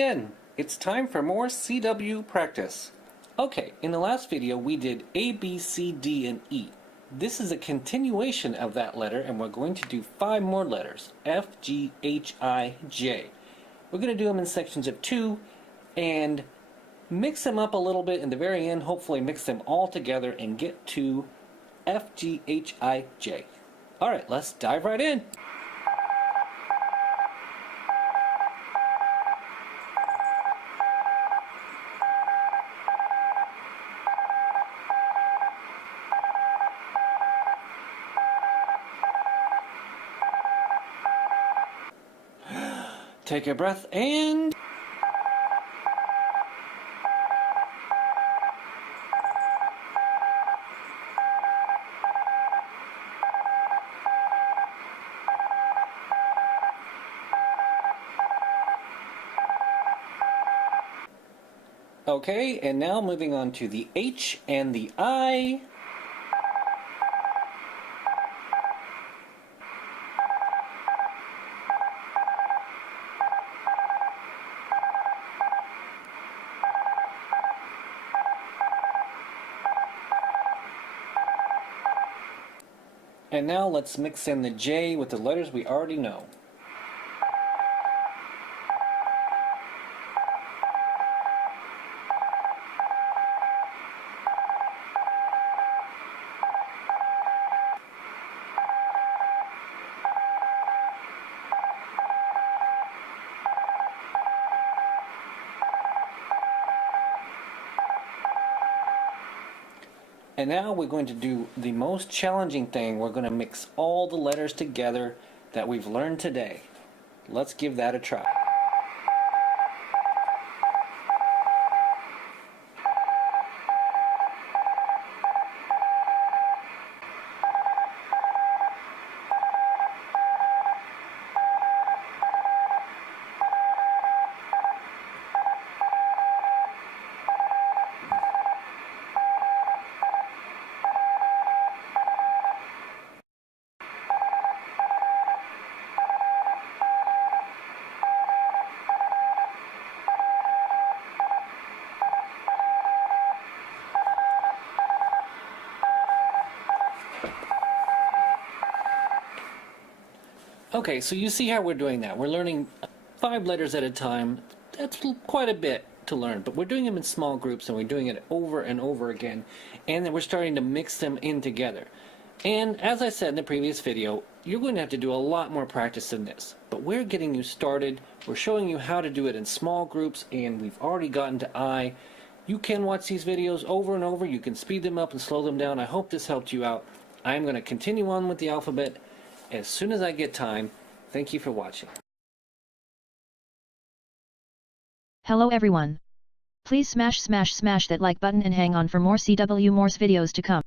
again! It's time for more CW practice. Okay, in the last video we did A, B, C, D, and E. This is a continuation of that letter and we're going to do 5 more letters. F, G, H, I, J. We're going to do them in sections of 2 and mix them up a little bit in the very end, hopefully mix them all together and get to F, G, H, I, J. Alright, let's dive right in. Take a breath and... Okay, and now moving on to the H and the I. And now let's mix in the J with the letters we already know. And now we're going to do the most challenging thing. We're going to mix all the letters together that we've learned today. Let's give that a try. Okay, so you see how we're doing that. We're learning 5 letters at a time. That's quite a bit to learn, but we're doing them in small groups and we're doing it over and over again, and then we're starting to mix them in together. And as I said in the previous video, you're going to have to do a lot more practice than this, but we're getting you started. We're showing you how to do it in small groups, and we've already gotten to I. You can watch these videos over and over. You can speed them up and slow them down. I hope this helped you out. I'm going to continue on with the alphabet as soon as I get time. Thank you for watching. Hello everyone. Please smash that like button and hang on for more CW Morse videos to come.